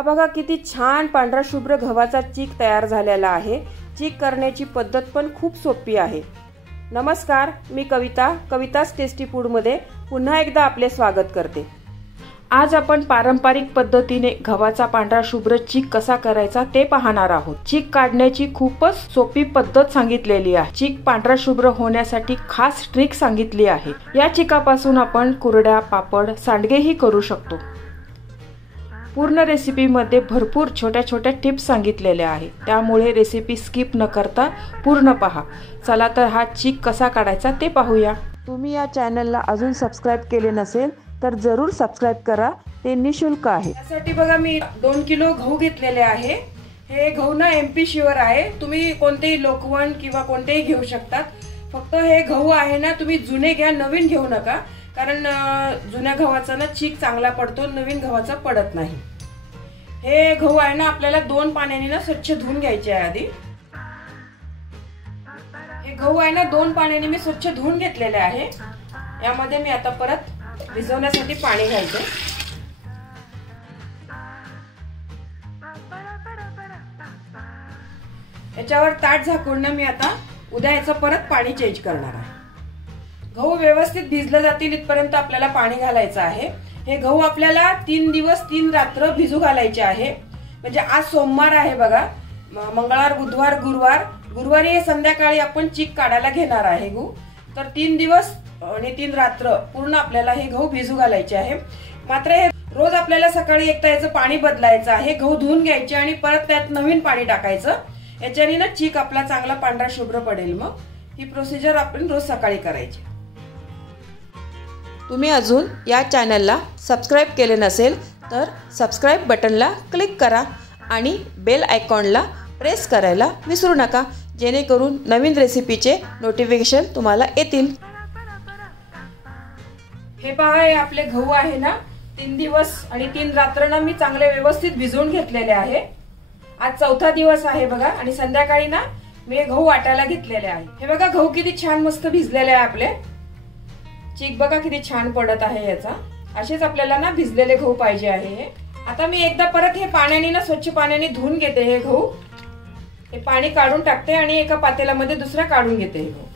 हा बघा किती छान पांढरा शुभ्र गव्हाचा चीक तयार झालेला आहे। चीक करण्याची पद्धत पण खूप सोपी आहे। नमस्कार, मी कविता's टेस्टी फूड मध्ये पुन्हा एकदा आपले स्वागत करते। आज आपण पारंपरिक पद्धतीने गव्हाचा पांढरा शुभ्र चीक कसा करायचा ते पाहणार आहोत। चीक काढण्याची खूपच सोपी पद्धत सांगितलेली आहे। चीक पांढरा शुभ्र होण्यासाठी खास ट्रिक सांगितली आहे। या चिकापासून आपण कुरड्या, पापड, सांडगेही करू शकतो। पूर्ण रेसिपी मध्ये भरपूर छोट्या छोट्या टिप्स सांगितलेल्या आहेत, त्यामुळे रेसिपी स्किप न करता पूर्ण पहा। चला तर हा चीक कसा काढायचा ते पाहूया। तुम्ही या चॅनलला अजून सबस्क्राइब केले नसेल तर जरूर सबस्क्राइब करा, ते निशुल्क आहे। यासाठी बघा मी 2 किलो गहू घेतलेले आहे। हे गहू ना MP शुअर आहे। तुम्ही कोणतेही लोकवण किंवा कोणतेही घेऊ शकतात। फक्त हे गहू आहे ना, तुम्ही जुने घ्या, नवीन घेऊ नका, कारण जुन्या गव्हाचा ना चीक चांगला पडतो, नवीन गव्हाचा पडत नाही। हे गहू आहे ना आपल्याला 2 पाण्याने ना स्वच्छ धुवून घ्यायचे आहे। आधी हे गहू आहे ना 2 पाण्याने मी स्वच्छ धुवून घेतलेले आहे। यामध्ये मी आता परत भिजवण्यासाठी पाणी घालते। याच्यावर ताट झाकून मी आता उद्या याचं परत पाणी चेंज करणार आहे। गहू व्यवस्थित भिजले जातील इथपर्यंत आपल्याला पाणी घालायचं आहे। हे गहू आपल्याला 3 दिवस 3 रात्र भिजू घालायचे आहे। म्हणजे आज सोमवार आहे बघा, मंगळवार, बुधवार, गुरुवार, गुरुवारी संध्याकाळी आपण चीक काढायला घेणार आहे गहू। तर 3 दिवस आणि 3 रात्र पूर्ण आपल्याला हे गहू भिजू घालायचे आहे। मात्र हे रोज आपल्याला सकाळी एकदा याचं पाणी बदलायचं आहे। गहू धुवून घ्यायचे आणि परत त्यात नवीन पाणी टाकायचं। याच्याने ना चीक आपला चांगला पांढरा शुभ्र पडेल। मग ही प्रोसिजर आपण रोज सकाळी करायची। तुम्ही अजून या चॅनलला सबस्क्राइब केले नसेल तर सबस्क्राइब बटनला क्लिक करा आणि बेल आयकॉनला प्रेस करायला विसरू नका, जेणेकरून नवीन रेसिपीचे नोटिफिकेशन तुम्हाला येतील। हे पहा, हे आपले गहू आहे ना 3 दिवस आणि 3 रात्र ना मी चांगले व्यवस्थित भिजवून घेतलेले आहे। आज 4था दिवस आहे बघा, आणि संध्याकाळी ना मी गहू वाटायला घेतलेले आहे। हे बघा गहू किती छान मस्त भिजलेले आहे आपले। चीक बघा किती छान पडत आहे याचा। असेच आपल्याला ना भिजलेले गहू पाहिजे आहे। हे आता मी एकदा परत हे पाण्याने ना स्वच्छ पाण्याने धुवून घेते। हे गहू हे पाणी काढून टाकते आणि एका पातेल्यामध्ये दुसरा काढून घेते। हे गहू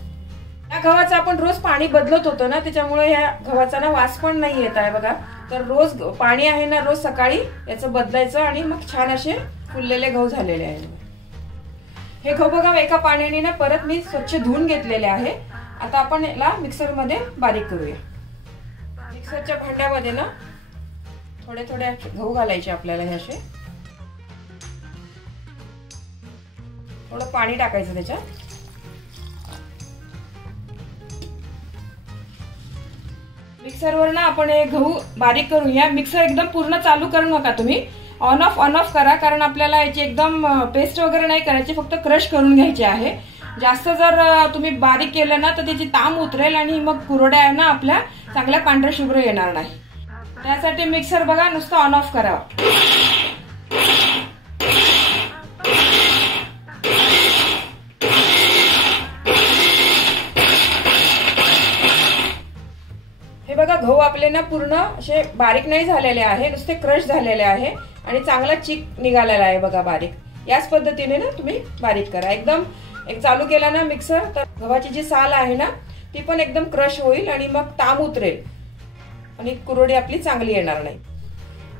या गव्हाचं आपण रोज पाणी बदलत होतो ना, त्याच्यामुळे या गव्हाचा ना वास पण नाही येत आहे बघा। तर रोज पाणी आहे ना, रोज सकाळी याचं बदलायचं आणि मग छान असे फुललेले गहू झालेले आहे। हे गहू बघा एका पाण्याने ना परत मी स्वच्छ धुवून घेतलेले आहे। आता आपण याला मिक्सर मध्ये बारीक करूया। मिक्सरच्या भांड्यामध्ये ना थोडे थोडे गहू घालायचे आपल्याला। हे असे थोडं पाणी टाकायचं त्याच्यात। मिक्सरवर ना आपण हे गहू बारीक करूया। मिक्सर एकदम पूर्ण चालू करू नका तुम्ही, ऑन ऑफ करा, कारण आपल्याला याची एकदम पेस्ट वगैरे नाही करायची, फक्त क्रश करून घ्यायचे आहे। जास्त जर तुम्ही बारीक केलं ना तर त्याची ताम उतरेल आणि मग कुरड्या आहे ना आपल्या चांगल्या पांढऱ्या शुभ्र येणार नाही। त्यासाठी मिक्सर बघा नुसतं ऑन ऑफ करावा। हे बघा गहू आपले ना पूर्ण असे बारीक नाही झालेले आहे, नुसते क्रश झालेले आहे आणि चांगला चीक निघालेला आहे बघा बारीक। याच पद्धतीने ना तुम्ही बारीक करा। एकदम एक चालू केला ना मिक्सर तर गव्हाची जी साल आहे ना ती पण एकदम क्रश होईल आणि मग ताम उतरेल आणि कुरडी आपली चांगली येणार नाही।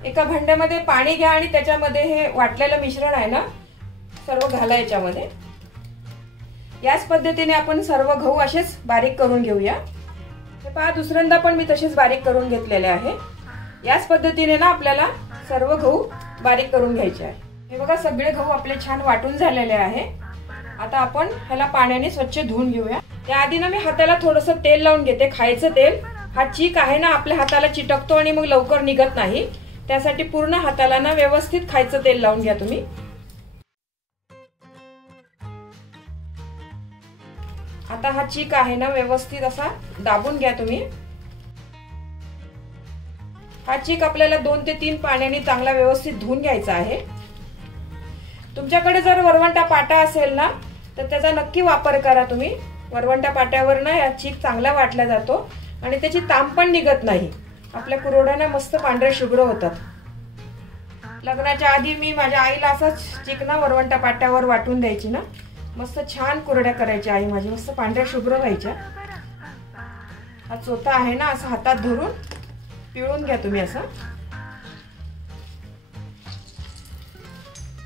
एका भांड्यामध्ये पाणी घ्या आणि त्याच्यामध्ये हे वाटलेलं मिश्रण आहे ना सर्व घाला याच्यामध्ये। याच पद्धतीने आपण सर्व गहू असेच बारीक करून घेऊया। हे पहा, दुसऱ्यांदा पण मी तसेच बारीक करून घेतलेले आहे। याच पद्धतीने ना आपल्याला सर्व गहू बारीक करून घ्यायचे आहे। हे बघा सगळे गहू आपले छान वाटून झालेले आहे। आता आपण ह्याला पाण्याने स्वच्छ धुवून घेऊया। त्याआधी ना मी हाताला थोडंसं तेल लावून घेते, खायचं तेल। हा चीक आहे ना आपल्या हाताला चिटकतो आणि मग लवकर निघत नाही, त्यासाठी पूर्ण हाताला ना व्यवस्थित खायचं तेल लावून घ्या तुम्ही। आता हा चीक आहे ना व्यवस्थित असा दाबून घ्या तुम्ही। हा चीक आपल्याला 2 ते 3 पाण्याने चांगला व्यवस्थित धुवून घ्यायचा आहे। तुमच्याकडे जर वरवंटा पाटा असेल ना तर त्याचा नक्की वापर करा तुम्ही। वरवंटा पाट्यावर ना या चीक चांगला वाटला जातो आणि त्याची ताम पण निघत नाही। आपल्या कुरड्या मस्त पांढऱ्या शुभ्र होतात। लग्नाच्या आधी मी माझ्या आईला असाच चिकना वरवंटा पाट्यावर वाटून द्यायची ना, मस्त छान कुरड्या करायच्या आई माझी, मस्त पांढऱ्या शुभ्र व्हायच्या. हा चोथा आहे ना, असं हातात धरून पिळून घ्या तुम्ही असं,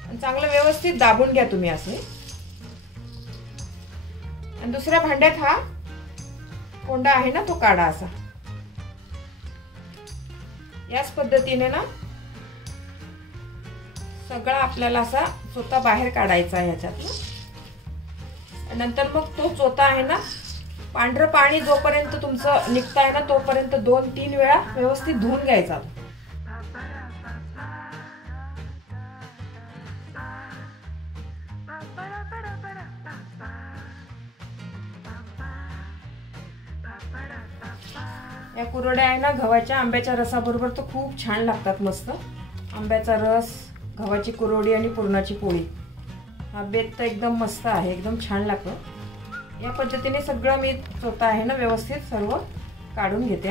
आणि चांगलं व्यवस्थित दाबून घ्या तुम्ही असे. आणि दुसऱ्या भांड्यात हा कोंडा आहे ना तो काढा असा. याच पद्धतीने ना सगळा आपल्याला असा चोथा बाहेर काढायचा आहे ह्याच्यातून. नंतर मग तो चोथा आहे ना, पांढरं पाणी जोपर्यंत तुमचं निघत आहे ना तोपर्यंत 2-3 वेळा व्यवस्थित धुवून घ्यायचा. या कुरड्या आहे ना गव्हाच्या आंब्याच्या रसाबरोबर तर खूप छान लागतात. मस्त आंब्याचा रस, गव्हाची कुरवडी आणि पुरणाची पोळी, हा बेत तर एकदम मस्त आहे, एकदम छान लागतो. या पद्धतीने सगळं मी चोथा आहे ना व्यवस्थित सर्व काढून घेते.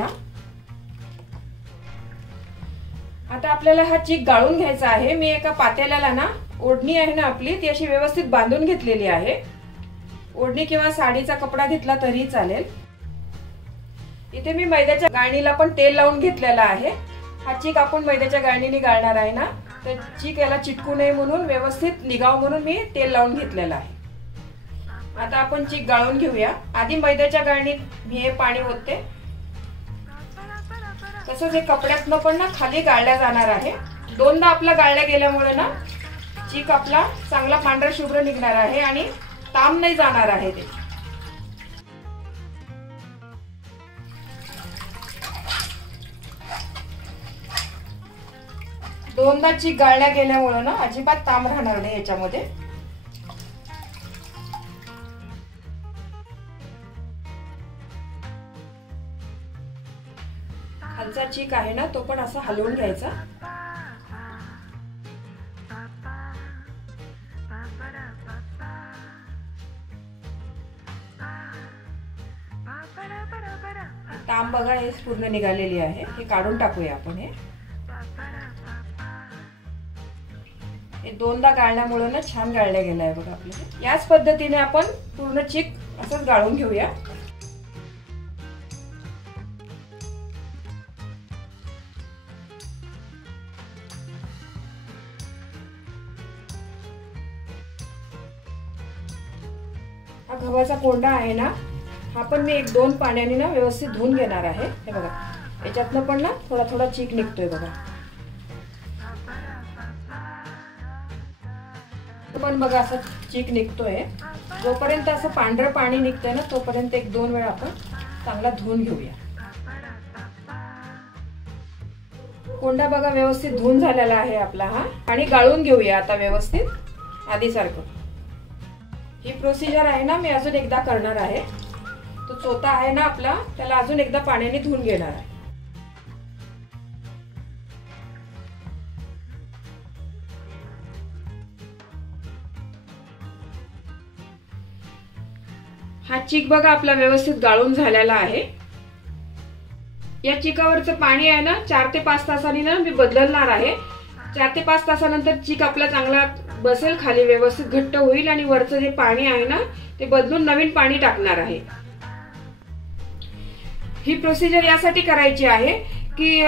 आता आपल्याला हा चीक गाळून घ्यायचा आहे. मी एका पातेल्याला ना ओढणी आहे ना आपली ती अशी व्यवस्थित बांधून घेतलेली आहे. ओढणी किंवा साडीचा कपडा घेतला तरी चालेल. इथे मी मैद्याच्या गाळणीला पण तेल लावून घेतलेला आहे. हा चीक आपण मैद्याच्या गाळणीने गाळणार आहे ना, तर चीक याला चिटकू नये म्हणून व्यवस्थित निघाव म्हणून मी तेल लावून घेतलेलं आहे. आता आपण चीक गाळून घेऊया. आधी मैद्याच्या गाळणीत मी हे पाणी ओतते. तसंच हे कपड्यातनं पण ना खाली गाळल्या जाणार आहे. 2दा आपला गाळल्या गेल्यामुळे ना चीक आपला चांगला पांढरा शुभ्र निघणार आहे आणि ताम नाही जाणार आहे ते. 2दा चीक गाळल्या गेल्यामुळे ना अजिबात ताम राहणार नाही याच्यामध्ये. खालचा चीक आहे ना तो पण असा हलवून घ्यायचा. ताम बघा हे पूर्ण निघालेली आहे. हे काढून टाकूया आपण. हे 2दा गाळल्यामुळे ना छान गाळल्या गेलाय बघा आपल्याला. याच पद्धतीने आपण पूर्ण चीक असंच गाळून घेऊया. हा गव्हाचा कोंडा आहे ना, हा पण मी 1-2 पाण्याने ना व्यवस्थित धुवून घेणार आहे. हे बघा याच्यातनं पण ना थोडा थोडा चीक निघतोय बघा. पण बघा असं चीक निघतोय. जोपर्यंत असं पांढरं पाणी निघतंय ना तोपर्यंत 1-2 वेळा आपण चांगला धुवून घेऊया. कोंडा बघा व्यवस्थित धुवून झालेला आहे आपला हा. आणि गाळून घेऊया आता व्यवस्थित आधी सारखं. ही प्रोसिजर आहे ना मी अजून एकदा करणार आहे. तो चोथा आहे ना आपला त्याला अजून एकदा पाण्याने धुवून घेणार आहे. हा चीक बघा आपला व्यवस्थित गाळून झालेला आहे. या चिकावरचं पाणी आहे ना 4 ते 5 तासांनी ना मी बदलणार आहे. 4 ते 5 तासानंतर चीक आपला चांगला बसेल, खाली व्यवस्थित घट्ट होईल आणि वरचं जे पाणी आहे ना ते बदलून नवीन पाणी टाकणार आहे. ही प्रोसिजर यासाठी करायची आहे की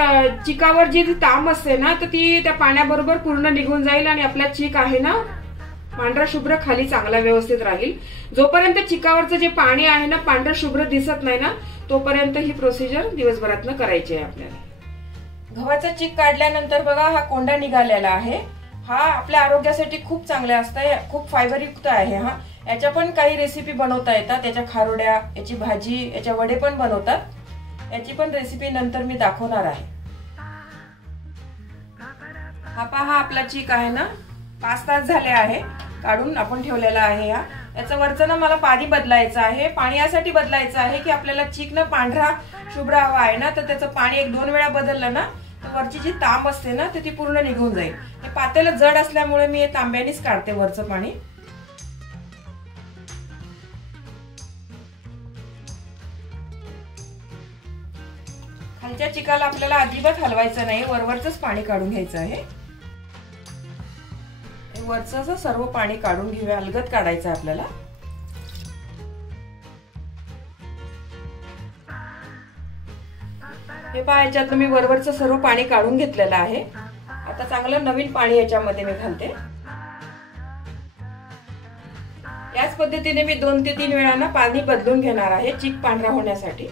चिकावर जी ताम असते ना तर ती त्या पाण्याबरोबर पूर्ण निघून जाईल आणि आपला चीक आहे ना पांढरा शुभ्र खाली चांगला व्यवस्थित राहील. जोपर्यंत चिकावरचं जे पाणी आहे ना पांढरा शुभ्र दिसत नाही ना तोपर्यंत ही प्रोसिजर दिवसभरातनं करायची आहे आपल्याला. गव्हाचा चीक काढल्यानंतर बघा हा कोंडा निघालेला आहे. हा आपल्या आरोग्यासाठी खूप चांगला असतं, खूप फायबरयुक्त आहे. हा याच्या पण काही रेसिपी बनवता येतात. त्याच्या खारोड्या, याची भाजी, याच्या वडे पण बनवतात. याची पण रेसिपी नंतर मी दाखवणार आहे. हा पहा आपला चीक आहे ना 5 तास झाले आहे काढून आपण ठेवलेला आहे. याचं वरचं ना मला पाणी बदलायचं आहे. पाणी यासाठी बदलायचं आहे की आपल्याला चीक ना पांढरा शुभ्र हवा आहे ना तर त्याचं पाणी 1-2 वेळा बदललं ना तर वरची जी तांब असते ना तर ती पूर्ण निघून जाईल. हे पातेलं जड असल्यामुळे मी हे तांब्यानेच काढते वरचं पाणी. खालच्या चिकाला आपल्याला अजिबात हलवायचं नाही, वरवरचंच पाणी काढून घ्यायचं आहे. वरचं असं सर्व पाणी काढून घेऊया, अलगद काढायचं आपल्याला। हे पहा, याच्यातलं मी वरवरचं सर्व पाणी काढून घेतलेलं आहे। आता चांगलं नवीन पाणी याच्यामध्ये मी घालते। याच पद्धतीने मी 2 ते 3 वेळा पाणी बदलून घेणार आहे चीक पांढरा होण्यासाठी।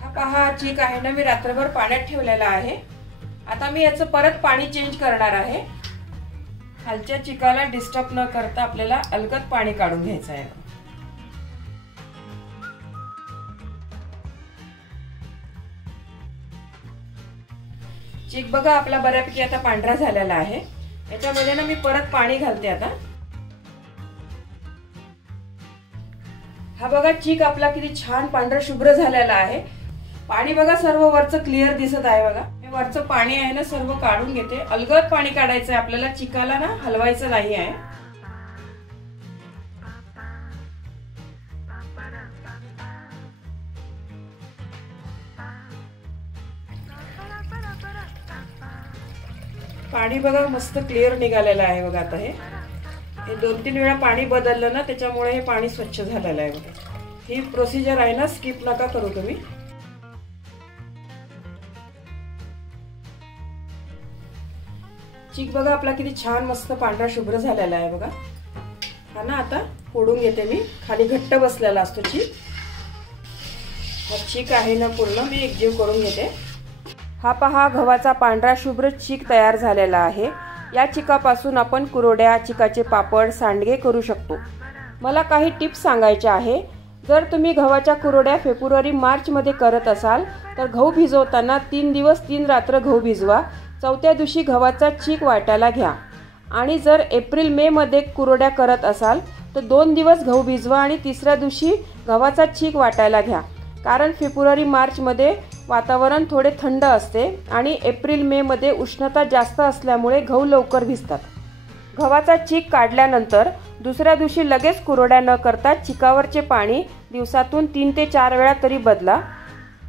हा पहा, चीक आहे ना मी रात्रभर पाण्यात ठेवलेला आहे। आता मी याचं परत पाणी चेंज करणार आहे। खालच्या चिकाला डिस्टर्ब न करता आपल्याला अलगद पाणी काढून घ्यायचं आहे। चीक बघा आपला बऱ्यापैकी आता पांढरा झालेला आहे। याच्यामध्ये ना मी परत पाणी घालते आता। हा बघा, चीक आपला किती छान पांढरा शुभ्र झालेला आहे। पाणी बघा सर्व वरचं क्लिअर दिसत आहे बघा। हे वरचं पाणी आहे ना सर्व काढून घेते। अलगद पाणी काढायचं आहे आपल्याला, चिकाला ना हलवायचं नाही आहे। पाणी बघा मस्त क्लिअर निघालेलं आहे बघा। आता हे 2-3 वेळा पाणी बदललं ना, त्याच्यामुळे हे पाणी स्वच्छ झालेलं आहे बघा। ही प्रोसिजर आहे ना, स्किप नका करू तुम्ही। चीक बघा आपला किती छान मस्त पांढरा शुभ्र झालेला आहे बघा। हा ना, आता फोडून घेते मी। खाली घट्ट बसलेला असतो चीक। हा चीक आहे ना पूर्ण मी एकजीव करून घेते। हा पहा, गव्हाचा पांढरा शुभ्र चीक तयार झालेला आहे। या चिकापासून आपण कुरड्या, चिकाचे पापड, सांडगे करू शकतो। मला काही टिप्स सांगायच्या आहे। जर तुम्ही गव्हाच्या कुरड्या फेब्रुवारी-मार्च मध्ये करत असाल तर गहू भिजवताना 3 दिवस 3 रात्र गहू भिजवा। चौथ्या दिवशी गव्हाचा चीक वाटायला घ्या। आणि जर एप्रिल-मे मध्ये कुरड्या करत असाल तर 2 दिवस गहू भिजवा आणि तिसऱ्या दिवशी गव्हाचा चीक वाटायला घ्या। कारण फेब्रुवारी-मार्च मध्ये वातावरण थोडे थंड असते आणि एप्रिल-मे मध्ये उष्णता जास्त असल्यामुळे गहू लवकर भिजतात। गव्हाचा चीक काढल्यानंतर दुसऱ्या दिवशी लगेच कुरड्या न करता चिकावरचे पाणी दिवसातून 3 ते 4 वेळा तरी बदला।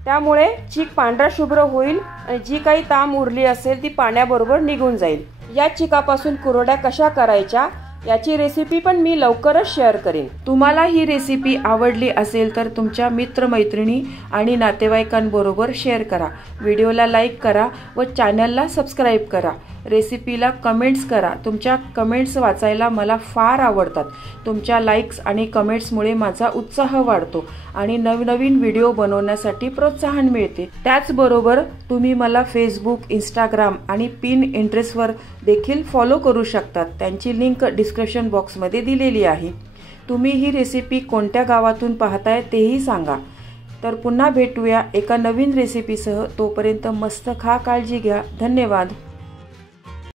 त्यामुळे चीक पांढरा शुभ्र होईल आणि जी काही ताम उरली असेल ती पाण्याबरोबर निघून जाईल। या चिकापासून कुरड्या कशा करायच्या याची रेसिपी पण मी लवकरच शेअर करेन। तुम्हाला ही रेसिपी आवडली असेल तर तुमच्या मित्रमैत्रिणी आणि नातेवाईकांबरोबर शेअर करा। व्हिडिओला लाईक करा व चॅनलला सबस्क्राईब करा। रेसिपीला कमेंट्स करा। तुमच्या कमेंट्स वाचायला मला फार आवडतात। तुमच्या लाईक्स आणि कमेंट्समुळे माझा उत्साह वाढतो आणि नवनवीन व्हिडिओ बनवण्यासाठी प्रोत्साहन मिळते। त्याचबरोबर तुम्ही मला फेसबुक, इंस्टाग्राम आणि पिंटरेस्टवर देखील फॉलो करू शकतात। त्यांची लिंक डिस्क्रिप्शन बॉक्समध्ये दिलेली आहे। तुम्ही ही रेसिपी कोणत्या गावातून पाहताय तेही सांगा। तर पुन्हा भेटूया एका नवीन रेसिपीसह। तोपर्यंत मस्त खा, काळजी घ्या। धन्यवाद।